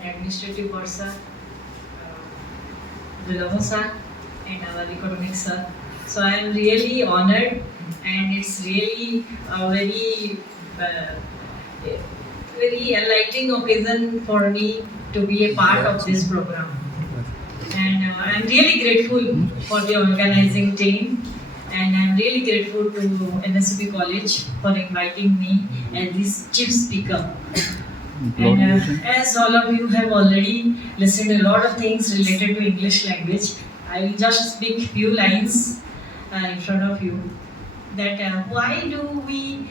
and administrative board sir, Dulava sir, and our economics sir. So I am really honored, and it's really a very enlightening occasion for me to be a part of this program. And I'm really grateful for the organizing team, and I'm really grateful to NSB College for inviting me as this chief speaker. And as all of you have already listened a lot of things related to English language, I will just speak few lines in front of you. That why do we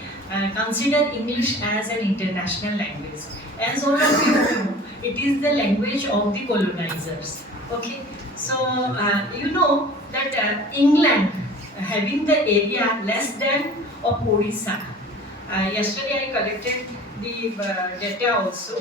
consider English as an international language? As all of you know, it is the language of the colonizers. Okay, so you know that England having the area less than of Odisha. Yesterday I collected the data also,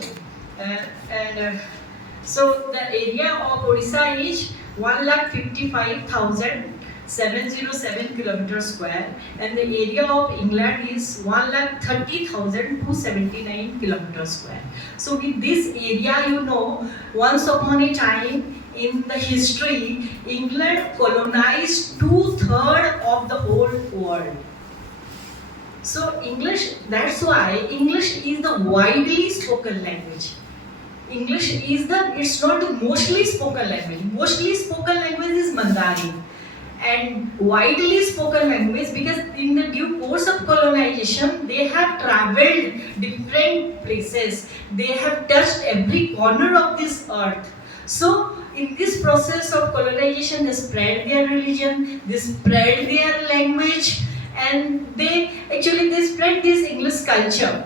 so the area of Odisha is 1,55,707 kilometers square, and the area of England is 1,30,279 kilometers square. So with this area, you know, once upon a time in the history, England colonized 2/3 of the whole world. So English, that's why English is the widely spoken language. English is it's not the mostly spoken language. Mostly spoken language is Mandarin. And widely spoken language, because in the due course of colonization, they have traveled different places. They have touched every corner of this earth. So in this process of colonization, they spread their religion, they spread their language, and they spread this English culture.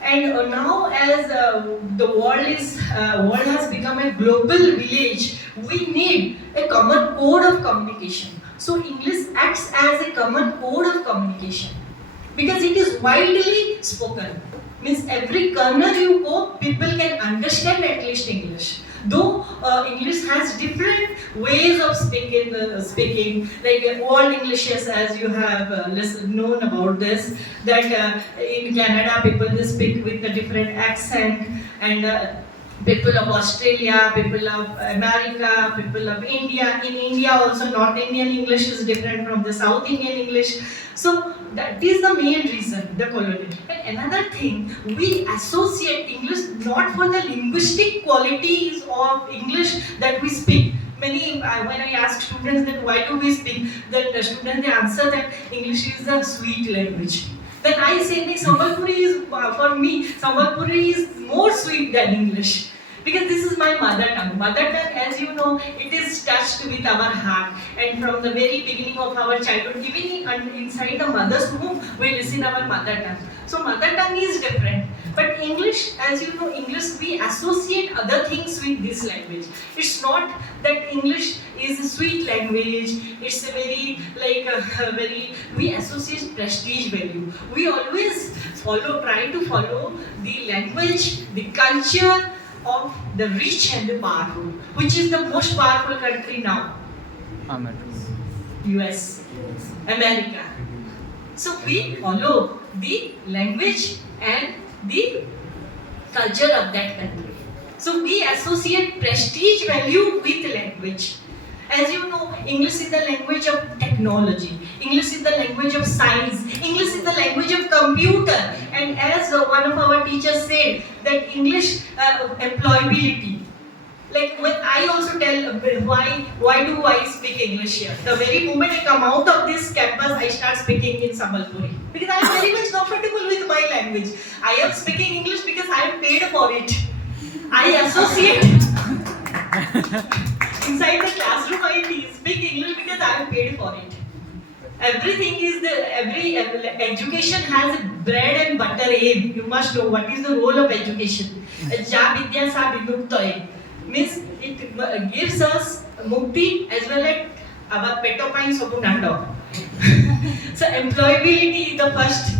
And now, as the world has become a global village, we need a common code of communication. So English acts as a common code of communication because it is widely spoken. Means every corner you go, people can understand at least English. Though English has different ways of speaking, like old Englishes, as you have known about this, that in Canada people they speak with a different accent, and people of Australia, people of America, people of India. In India also, North Indian English is different from the South Indian English. So that is the main reason, the colony. And another thing, we associate English not for the linguistic qualities of English that we speak. Many, when I ask students that why do we speak, then the students they answer that English is a sweet language. Then I say, Sambalpuri is, for me, Sambalpuri is more sweet than English. Because this is my mother tongue. Mother tongue, as you know, it is touched with our heart. And from the very beginning of our childhood, even inside the mother's womb, we listen our mother tongue. So mother tongue is different. But English, as you know, English, we associate other things with this language. It's not that English is a sweet language. It's a very, we associate prestige value. We always try to follow the language, the culture of the rich and the powerful. Which is the most powerful country now? US, America. So we follow the language and the culture of that country. So we associate prestige value with language. As you know, English is the language of technology. English is the language of science. English is the language of computer. And as one of our teachers said, that English employability. Like when I also tell why do I speak English here? The very moment I come out of this campus, I start speaking in Sambalpuri. Because I am very much comfortable with my language. I am speaking English because I am paid for it. I associate inside the classroom I speak English because I am paid for it. Every education has a bread and butter aim. You must know what is the role of education. Ja vidya sa vinuktoy. Means it gives us mukti as well as our petopine sopunando. So employability is the first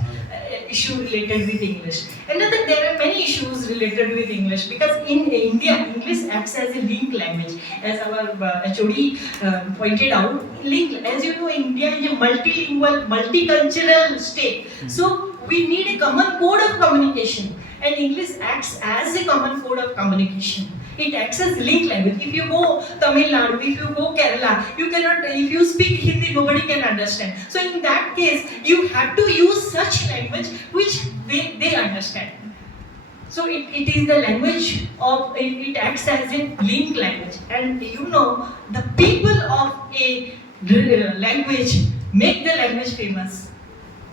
issue related with English. And then there are many issues related with English because in India, English acts as a link language. As our HOD pointed out, as you know, India is a multilingual, multicultural state. So we need a common code of communication. And English acts as a common code of communication. It acts as link language. If you go Tamil Nadu, if you go Kerala, you cannot, if you speak Hindi, nobody can understand. So in that case, you have to use such language which they understand. So it is the language of, it acts as a link language. And you know, the people of a language make the language famous.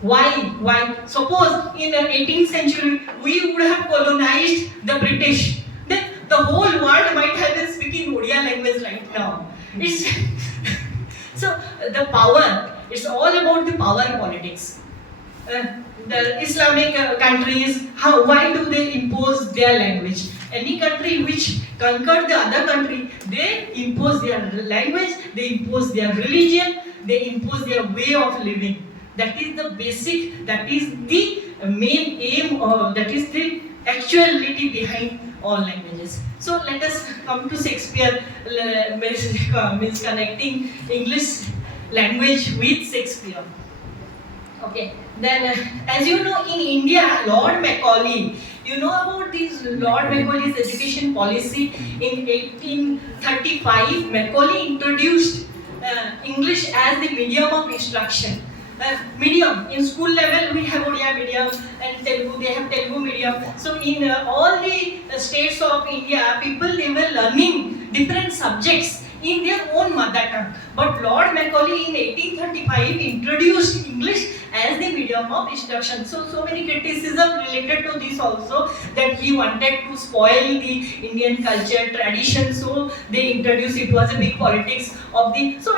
Why? Why? Suppose in the 18th century we would have colonized the British. Then the whole world might have been speaking Odia language right now. It's so the power. It's all about the power politics. The Islamic countries, why do they impose their language? Any country which conquered the other country, they impose their language, they impose their religion, they impose their way of living. That is the basic, that is the main aim, that is the actuality behind all languages. So let us come to Shakespeare, means connecting English language with Shakespeare. Okay, then as you know, in India, Lord Macaulay, you know about this Lord Macaulay's education policy in 1835. Macaulay introduced English as the medium of instruction. Medium, in school level we have Odia medium and Telugu, they have Telugu medium. So in all the states of India, people they were learning different subjects in their own mother tongue. But Lord Macaulay in 1835 introduced English as the medium of instruction. So many criticism related to this also, that he wanted to spoil the Indian culture, tradition. So they introduced, it was a big politics of the, so